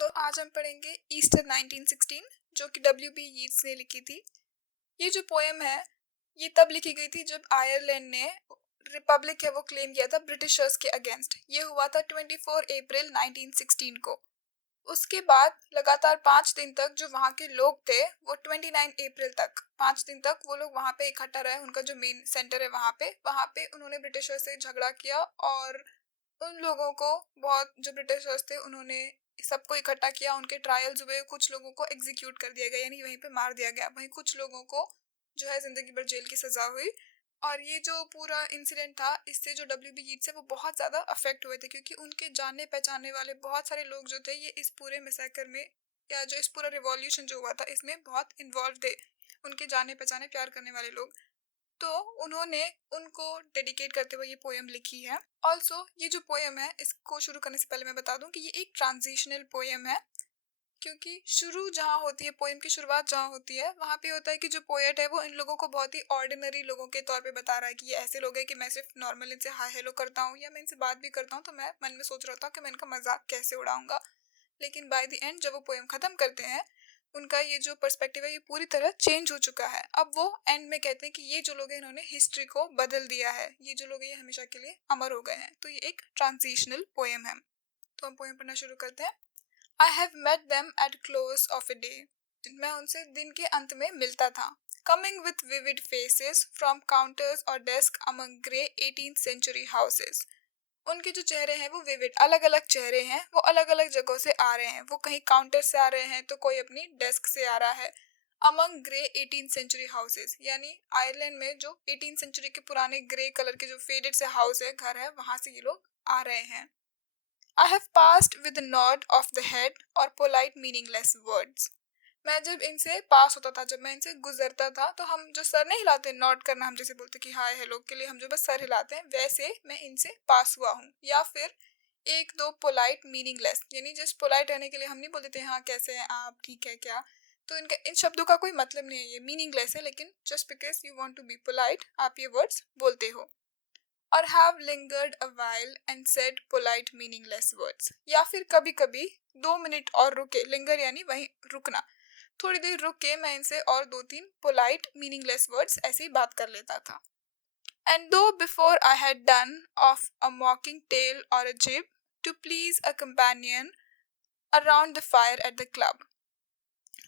तो आज हम पढ़ेंगे ईस्टर 1916 जो कि W.B. यीट्स ने लिखी थी। ये जो पोएम है ये तब लिखी गई थी जब आयरलैंड ने रिपब्लिक है वो क्लेम किया था ब्रिटिशर्स के अगेंस्ट। ये हुआ था 24 अप्रैल 1916 को। उसके बाद लगातार 5 दिन तक जो वहाँ के लोग थे वो 29 अप्रैल तक 5 दिन तक वो लोग वहाँ पे इकट्ठा रहे। उनका जो मेन सेंटर है वहाँ पे उन्होंने ब्रिटिशर्स से झगड़ा किया और उन लोगों को बहुत जो ब्रिटिशर्स थे उन्होंने सबको इकट्ठा किया। उनके ट्रायल्स हुए, कुछ लोगों को एग्जीक्यूट कर दिया गया यानी वहीं पे मार दिया गया, वहीं कुछ लोगों को जो है जिंदगी भर जेल की सजा हुई। और ये जो पूरा इंसिडेंट था इससे जो W.B. यीट्स है वो बहुत ज़्यादा अफेक्ट हुए थे क्योंकि उनके जानने पहचानने वाले बहुत सारे लोग जो थे ये इस पूरे मैसेकर में या जो इस पूरा रिवॉल्यूशन जो हुआ था इसमें बहुत इन्वॉल्व थे। उनके जाने पहचाने प्यार करने वाले लोग, तो उन्होंने उनको डेडिकेट करते हुए ये पोएम लिखी है। ऑल्सो ये जो पोएम है इसको शुरू करने से पहले मैं बता दूं कि ये एक ट्रांजिशनल पोएम है क्योंकि शुरू जहाँ होती है, पोएम की शुरुआत जहाँ होती है वहाँ पे होता है कि जो पोएट है वो इन लोगों को बहुत ही ऑर्डिनरी लोगों के तौर पे बता रहा है कि ये ऐसे लोग हैं कि मैं सिर्फ नॉर्मल इनसे हाय हेलो करता हूँ या मैं इनसे बात भी करता हूँ तो मैं मन में सोच रहा था कि मैं इनका मजाक कैसे उड़ाऊंगा। लेकिन बाय द एंड जब वो पोएम खत्म करते हैं उनका ये जो पर्सपेक्टिव है ये पूरी तरह चेंज हो चुका है। अब वो एंड में कहते हैं कि ये जो लोग हैं इन्होंने हिस्ट्री को बदल दिया है, ये जो लोग हैं ये हमेशा के लिए अमर हो गए हैं। तो ये एक ट्रांजिशनल पोएम है। तो हम पोएम पढ़ना शुरू करते हैं। I have met them at close of a day. मैं उनसे दिन के अंत में मिलता था। Coming with vivid faces from counters और desk among grey 18th century houses. उनके जो चेहरे हैं वो विविड, अलग अलग चेहरे हैं, वो अलग अलग जगहों से आ रहे हैं। वो कहीं काउंटर से आ रहे हैं तो कोई अपनी डेस्क से आ रहा है। Among grey 18th century houses यानी आयरलैंड में जो 18th century के पुराने ग्रे कलर के जो फेडेड से हाउस है, घर है, वहां से ये लोग आ रहे हैं। I have passed with nod of the head or polite meaningless words. मैं जब इनसे पास होता था, जब मैं इनसे गुजरता था तो हम जो सर नहीं हिलाते, नॉट करना हम जैसे बोलते कि हाय हेलो के लिए हम जो बस सर हिलाते हैं, वैसे मैं इनसे पास हुआ हूँ। या फिर एक दो पोलाइट मीनिंगलेस यानी जस्ट पोलाइट रहने के लिए हम नहीं बोलते थे हाँ कैसे हैं आप, ठीक है क्या। तो इनका इन शब्दों का कोई मतलब नहीं है, ये मीनिंगलेस है, लेकिन just because you want to be polite आप ये वर्ड्स बोलते हो। Or have lingered a while and said polite meaningless words. या फिर कभी कभी 2 मिनट और रुके, लिंगर यानी वहीं रुकना, थोड़ी देर रुक के मैं इनसे और 2-3 पोलाइट मीनिंगलेस वर्ड्स ऐसे ही बात कर लेता था। And though before I had done of a mocking tale or a gibe to please a companion around the fire at the club.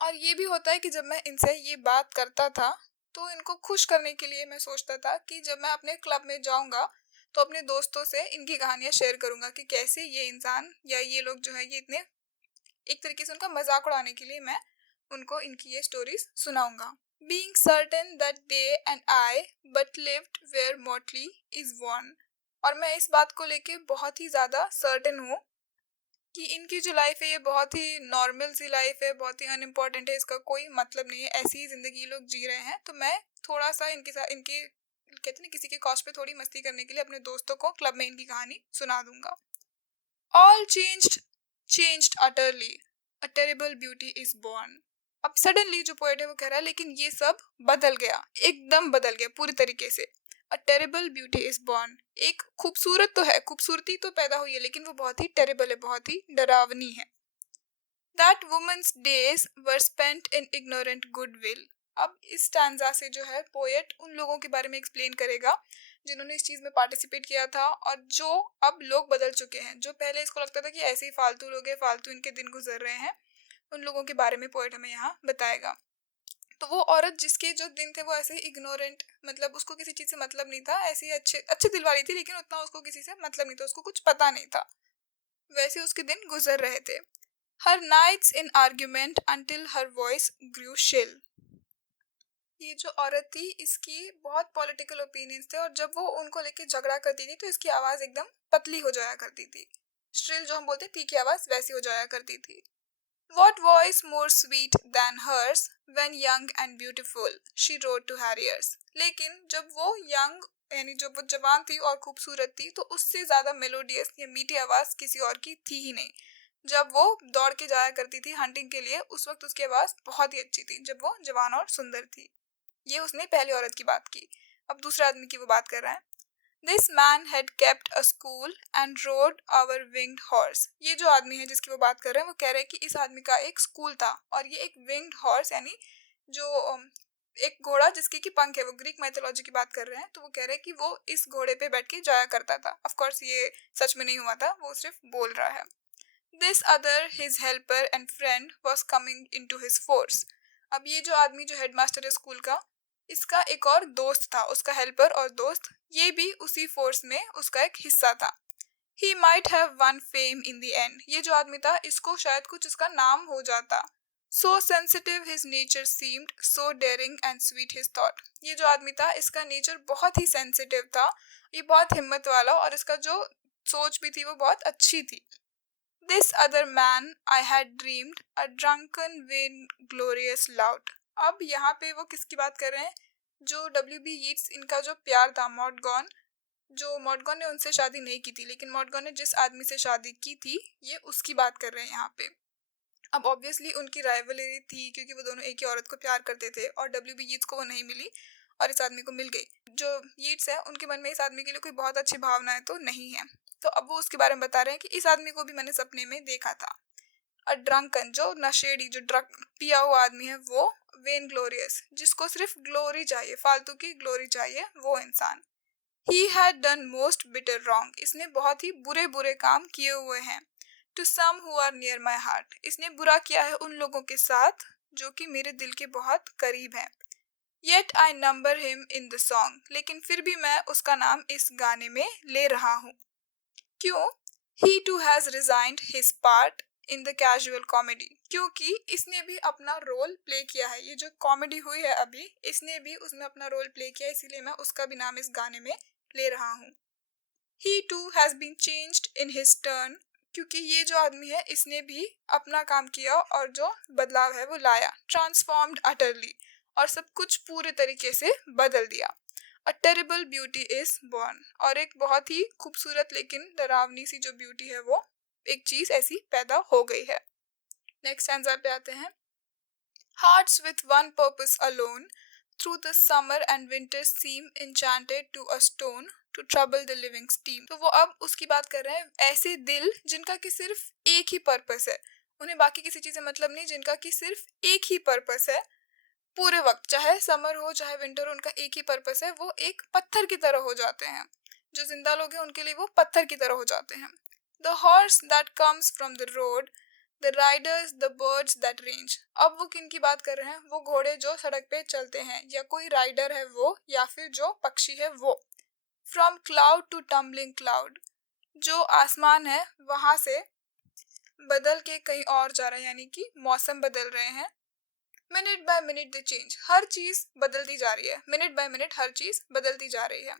और ये भी होता है कि जब मैं इनसे ये बात करता था तो इनको खुश करने के लिए मैं सोचता था कि जब मैं अपने क्लब में जाऊंगा तो अपने दोस्तों से इनकी कहानियां शेयर करूंगा कि कैसे ये इंसान या ये लोग जो है ये इतने, एक तरीके से उनका मजाक उड़ाने के लिए मैं उनको इनकी ये स्टोरीज सुनाऊंगा। Being certain that they and I but lived where motley is worn. और मैं इस बात को लेके बहुत ही ज्यादा सर्टेन हूँ कि इनकी जो लाइफ है ये बहुत ही नॉर्मल सी लाइफ है, बहुत ही अनइम्पोर्टेंट है, इसका कोई मतलब नहीं है, ऐसी ही जिंदगी ये लोग जी रहे हैं। तो मैं थोड़ा सा इनके साथ, इनके कहते हैं किसी के कॉस्ट पे थोड़ी मस्ती करने के लिए अपने दोस्तों को क्लब में इनकी कहानी सुना दूंगा। All changed utterly, a terrible beauty is born. अब सडनली जो पोएट है वो कह रहा है लेकिन ये सब बदल गया, एकदम बदल गया पूरी तरीके से। A terrible beauty is born, एक खूबसूरत तो है, खूबसूरती तो पैदा हुई है लेकिन वो बहुत ही टेरिबल है, बहुत ही डरावनी है। That women's days were spent in ignorant goodwill. अब इस स्टैंजा से जो है पोएट उन लोगों के बारे में एक्सप्लेन करेगा जिन्होंने इस चीज में पार्टिसिपेट किया था और जो अब लोग बदल चुके हैं। जो पहले इसको लगता था कि ऐसे ही फालतू लोग हैं, फालतू इनके दिन गुजर रहे हैं, उन लोगों के बारे में पोएट हमें यहाँ बताएगा। तो वो औरत जिसके जो दिन थे वो ऐसे ही इग्नोरेंट, मतलब उसको किसी चीज से मतलब नहीं था, ऐसी अच्छे अच्छे दिल वाली थी लेकिन उतना उसको किसी से मतलब नहीं था, उसको कुछ पता नहीं था, वैसे उसके दिन गुजर रहे थे। Her nights in argument until her voice grew shrill. ये जो औरत थी इसकी बहुत पॉलिटिकल ओपिनियंस थे और जब वो उनको लेके झगड़ा करती थी तो इसकी आवाज एकदम पतली हो जाया करती थी, श्रिल जो हम बोलते हैं तीखी आवाज वैसी हो जाया करती थी। What voice more sweet than hers when young and beautiful, she wrote to Harriers। लेकिन जब वो यंग यानी जब वो जवान थी और खूबसूरत थी तो उससे ज्यादा मेलोडियस या मीठी आवाज किसी और की थी ही नहीं। जब वो दौड़ के जाया करती थी हंटिंग के लिए उस वक्त उसकी आवाज बहुत ही अच्छी थी, जब वो जवान और सुंदर थी। ये उसने पहली औरत की बात की। अब दूसरे आदमी की वो बात कर रहा है। This man had kept a school and rode our winged horse. ये जो आदमी है जिसकी वो बात कर रहे हैं वो कह रहे हैं कि इस आदमी का एक स्कूल था और ये एक विंग्ड हॉर्स यानी जो एक घोड़ा जिसके की पंख है, वो ग्रीक माइथोलॉजी की बात कर रहे हैं, तो वो कह रहे हैं कि वो इस घोड़े पे बैठ के जाया करता था। ऑफ कोर्स ये सच में नहीं हुआ था, वो सिर्फ बोल रहा है। This other his helper and friend was coming into his force. अब ये जो आदमी जो हेडमास्टर है स्कूल का, इसका एक और दोस्त था, उसका हेल्पर और दोस्त, ये भी उसी फोर्स में उसका एक हिस्सा था। He might have one fame in the end. ये जो आदमी था इसको शायद कुछ इसका नाम हो जाता। So sensitive his nature seemed, so daring and sweet his thought. ये जो आदमी था इसका नेचर बहुत ही सेंसिटिव था, ये बहुत हिम्मत वाला, और इसका जो सोच भी थी वो बहुत अच्छी थी। This other man I had dreamed a drunken when glorious loud. अब यहाँ पे वो किसकी बात कर रहे हैं? जो W.B. यीट्स, इनका जो प्यार था मॉडगॉन, जो मॉडगॉन ने उनसे शादी नहीं की थी, लेकिन मॉडगॉन ने जिस आदमी से शादी की थी ये उसकी बात कर रहे हैं यहाँ पे। अब ऑब्वियसली उनकी राइवलरी थी क्योंकि वो दोनों एक ही औरत को प्यार करते थे और W.B. यीट्स को वो नहीं मिली और इस आदमी को मिल गई। जो यीट्स है उनके मन में इस आदमी के लिए कोई बहुत अच्छी भावनाएं तो नहीं है, तो अब वो उसके बारे में बता रहे हैं कि इस आदमी को भी मैंने सपने में देखा था। अ ड्रंकन, जो नशेड़ी, जो ड्रग पिया हुआ आदमी है वो। वेन ग्लोरियस, जिसको सिर्फ ग्लोरी चाहिए, फालतू की ग्लोरी चाहिए, वो इंसान। He had done most bitter wrong, इसने बहुत ही बुरे बुरे काम किए हुए हैं। To some who are near my heart, इसने बुरा किया है उन लोगों के साथ जो कि मेरे दिल के बहुत करीब हैं। Yet I number him in the song, लेकिन फिर भी मैं उसका नाम इस गाने में ले रहा हूँ। क्यों? He too has resigned his part in the casual comedy, क्योंकि इसने भी अपना रोल प्ले किया है। ये जो कॉमेडी हुई है अभी, इसने भी उसमें अपना रोल प्ले किया, इसीलिए मैं उसका भी नाम इस गाने में ले रहा हूँ। He too has been changed in his turn, क्योंकि ये जो आदमी है इसने भी अपना काम किया और जो बदलाव है वो लाया। ट्रांसफॉर्म्ड अटरली, और सब कुछ पूरे तरीके से बदल दिया। A terrible beauty is born, और एक बहुत ही खूबसूरत लेकिन डरावनी सी जो ब्यूटी है वो एक चीज ऐसी पैदा हो गई है। नेक्स्ट स्टैंजा पे आते हैं। Hearts with one purpose alone, through the summer and winter seem enchanted to a stone to trouble the living stream. तो वो अब उसकी बात कर रहे हैं, ऐसे दिल जिनका कि सिर्फ एक ही पर्पस है, उन्हें बाकी किसी चीज से मतलब नहीं, जिनका कि सिर्फ एक ही पर्पस है पूरे वक्त, चाहे समर हो चाहे विंटर, उनका एक ही पर्पस है, वो एक पत्थर की तरह हो जाते हैं। जो जिंदा लोग हैं उनके लिए वो पत्थर की तरह हो जाते हैं। The horse that comes from the road, the Riders, the birds that range. अब वो किन की बात कर रहे हैं? वो घोड़े जो सड़क पे चलते हैं, या कोई राइडर है वो, या फिर जो पक्षी है वो। From cloud to tumbling cloud, जो आसमान है वहां से बदल के कहीं और जा रहे हैं, यानी कि मौसम बदल रहे हैं। Minute by minute they change, हर चीज बदलती जा रही है, मिनट बाय मिनट हर चीज बदलती जा रही है।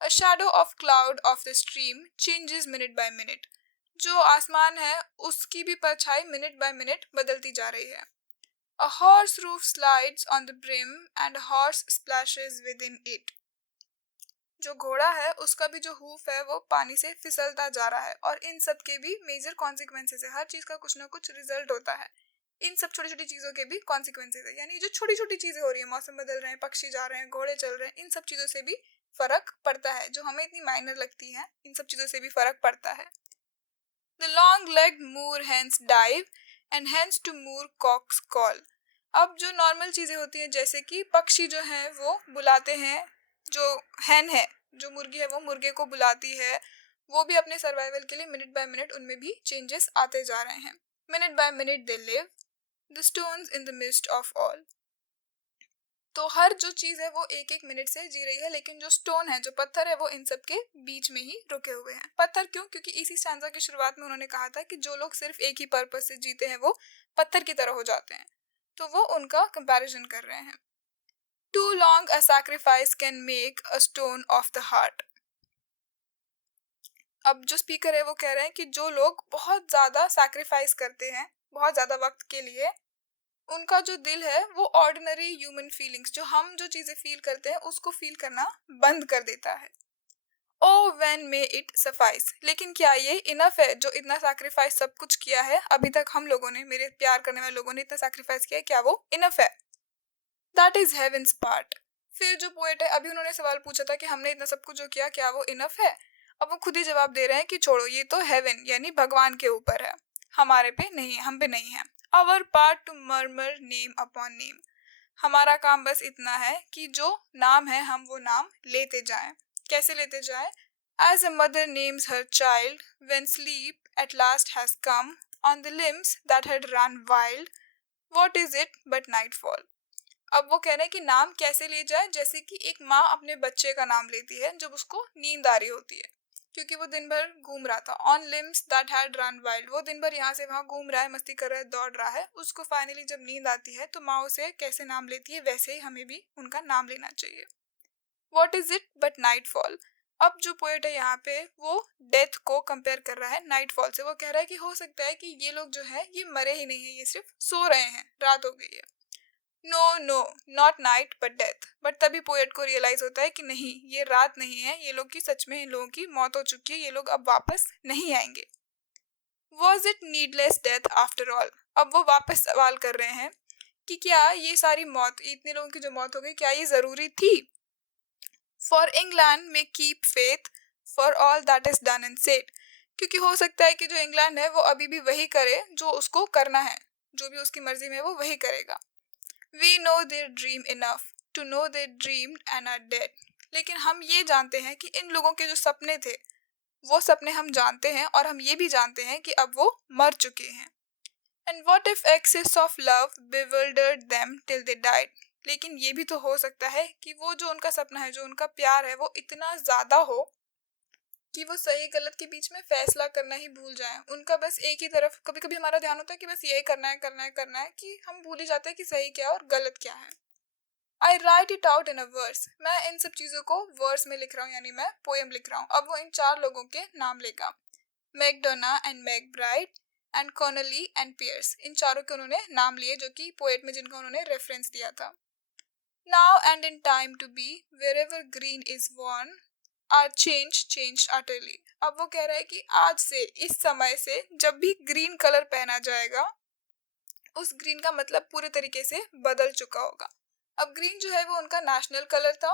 A shadow of cloud of the stream changes minute by minute, जो आसमान है उसकी भी परछाई मिनट बाय मिनट बदलती जा रही है। A horse roof slides on the brim and horse splashes with in it, जो घोड़ा है उसका भी जो हूफ है वो पानी से फिसलता जा रहा है, और इन सब के भी मेजर कॉन्सिक्वेंसेस है, हर चीज का कुछ ना कुछ रिजल्ट होता है। इन सब छोटी छोटी चीजों के भी कॉन्सिक्वेंसेस है, यानी जो छोटी छोटी चीजें हो रही है, मौसम बदल रहे हैं, पक्षी जा रहे हैं, घोड़े चल रहे हैं, इन सब चीजों से भी फर्क पड़ता है, जो हमें इतनी माइनर लगती है इन सब चीजों से भी फर्क पड़ता है। The long leg moor hens dive and hens to moor cocks call. अब जो नॉर्मल चीजें होती हैं, जैसे कि पक्षी जो हैं वो बुलाते हैं, जो हैन है, जो मुर्गी है वो मुर्गे को बुलाती है, वो भी अपने सर्वाइवल के लिए मिनट बाय मिनट उनमें भी चेंजेस आते जा रहे हैं। Minute by minute they live, the stones in the mist of all. तो हर जो चीज है वो एक एक मिनट से जी रही है, लेकिन जो स्टोन है, जो पत्थर है, वो इन सब के बीच में ही रुके हुए हैं। पत्थर क्यों? क्योंकि इसी स्टैंजा की शुरुआत में उन्होंने कहा था कि जो लोग सिर्फ एक ही पर्पस से जीते हैं वो पत्थर की तरह हो जाते हैं, तो वो उनका कंपैरिजन कर रहे हैं। Too long a sacrifice can make a stone of the heart. अब जो स्पीकर है वो कह रहे हैं कि जो लोग बहुत ज्यादा सैक्रिफाइस करते हैं, बहुत ज्यादा वक्त के लिए, उनका जो दिल है वो ऑर्डिनरी ह्यूमन फीलिंग्स, जो हम जो चीजें फील करते हैं उसको फील करना बंद कर देता है। ओ व्हेन मे इट सफाइस, लेकिन क्या ये इनफ है? जो इतना सैक्रिफाइस सब कुछ किया है अभी तक हम लोगों ने, मेरे प्यार करने वाले लोगों ने इतना सैक्रिफाइस किया है, क्या वो इनफ है? दैट इज हेवंस पार्ट, फिर जो पोएट है, अभी उन्होंने सवाल पूछा था कि हमने इतना सब कुछ जो किया क्या वो इनफ है। अब वो खुद ही जवाब दे रहे हैं कि छोड़ो, ये तो हेवन यानी भगवान के ऊपर है, हमारे पे नहीं है, हम पे नहीं है। Our part to murmur name upon name, हमारा काम बस इतना है कि जो नाम है हम वो नाम लेते जाएं। कैसे लेते जाएं? As a mother names her child when sleep at last has come on the limbs that had run wild, what is it but nightfall? अब वो कह रहे हैं कि नाम कैसे ले जाए, जैसे कि एक माँ अपने बच्चे का नाम लेती है जब उसको नींद आ रही होती है, क्योंकि वो दिन भर घूम रहा था। On limbs that had run wild, वो दिन भर यहाँ से वहाँ घूम रहा है, मस्ती कर रहा है, दौड़ रहा है। उसको फाइनली जब नींद आती है तो माँ उसे कैसे नाम लेती है, वैसे ही हमें भी उनका नाम लेना चाहिए। What is it but nightfall. अब जो पोएट है यहाँ पे वो डेथ को कंपेयर कर रहा है नाइटफॉल से। वो कह रहा है कि हो सकता है कि ये लोग जो है ये मरे ही नहीं है, ये सिर्फ सो रहे हैं, रात हो गई है। No no, not night but death. But तभी पोएट को रियलाइज होता है कि नहीं, ये रात नहीं है, ये लोग की सच में इन लोगों की मौत हो चुकी है, ये लोग अब वापस नहीं आएंगे। Was it needless death after all. अब वो वापस सवाल कर रहे हैं कि क्या ये सारी मौत, इतने लोगों की जो मौत हो गई, क्या ये जरूरी थी? फॉर इंग्लैंड में keep faith for all that is done and said, क्योंकि हो सकता है कि जो इंग्लैंड है वो अभी भी वही करे जो उसको करना है, जो भी उसकी मर्जी में वो वही करेगा। We know their dream enough to know they dreamed and are dead. लेकिन हम ये जानते हैं कि इन लोगों के जो सपने थे वो सपने हम जानते हैं, और हम ये भी जानते हैं कि अब वो मर चुके हैं। And what if excess of love bewildered them till they died? लेकिन ये भी तो हो सकता है कि वो जो उनका सपना है, जो उनका प्यार है, वो इतना ज्यादा हो कि वो सही गलत के बीच में फैसला करना ही भूल जाएं। उनका बस एक ही तरफ, कभी कभी हमारा ध्यान होता है कि बस यही करना है करना है करना है, कि हम भूल ही जाते हैं कि सही क्या है और गलत क्या है। I write it out in a verse, मैं इन सब चीज़ों को वर्स में लिख रहा हूँ, यानी मैं पोएम लिख रहा हूँ। अब वो इन 4 लोगों के नाम लेगा, MacDonagh and MacBride and Connolly and Pearse. इन चारों के उन्होंने नाम लिए जो कि पोएट में जिनका उन्होंने रेफरेंस दिया था। Now and in time to be wherever green is worn are change utterly. अब वो कह रहा है कि आज से, इस समय से, जब भी ग्रीन कलर पहना जाएगा, उस ग्रीन का मतलब पूरे तरीके से बदल चुका होगा। अब ग्रीन जो है वो उनका नेशनल कलर था,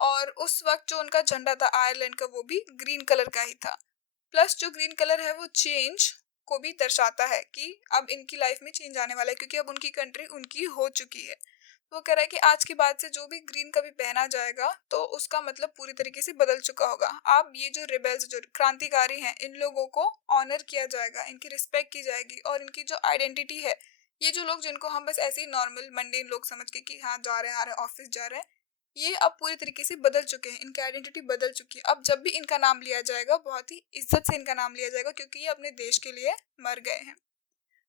और उस वक्त जो उनका झंडा था आयरलैंड का वो भी ग्रीन कलर का ही था। प्लस जो ग्रीन कलर है वो चेंज को भी दर्शाता है कि अब इनकी लाइफ में चेंज आने वाला है, क्योंकि अब उनकी कंट्री उनकी हो चुकी है। वो कह रहा है कि आज के बाद से जो भी ग्रीन कभी पहना जाएगा तो उसका मतलब पूरी तरीके से बदल चुका होगा। अब ये जो रिबेल्स, जो क्रांतिकारी हैं, इन लोगों को ऑनर किया जाएगा, इनकी रिस्पेक्ट की जाएगी, और इनकी जो आइडेंटिटी है, ये जो लोग जिनको हम बस ऐसे ही नॉर्मल मंडेन लोग समझ के कि हाँ जा रहे हैं आ रहे हैं ऑफिस जा रहे हैं, ये अब पूरी तरीके से बदल चुके हैं, इनकी आइडेंटिटी बदल चुकी है। अब जब भी इनका नाम लिया जाएगा बहुत ही इज्जत से इनका नाम लिया जाएगा, क्योंकि ये अपने देश के लिए मर गए हैं।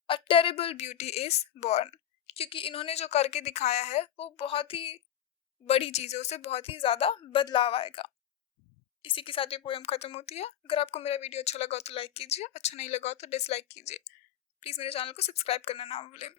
A terrible beauty is born, क्योंकि इन्होंने जो करके दिखाया है वो बहुत ही बड़ी चीज़ है, उससे बहुत ही ज़्यादा बदलाव आएगा। इसी के साथ ये पोएम खत्म होती है। अगर आपको मेरा वीडियो अच्छा लगा हो तो लाइक कीजिए, अच्छा नहीं लगा हो तो डिसलाइक कीजिए। प्लीज़ मेरे चैनल को सब्सक्राइब करना ना भूलें।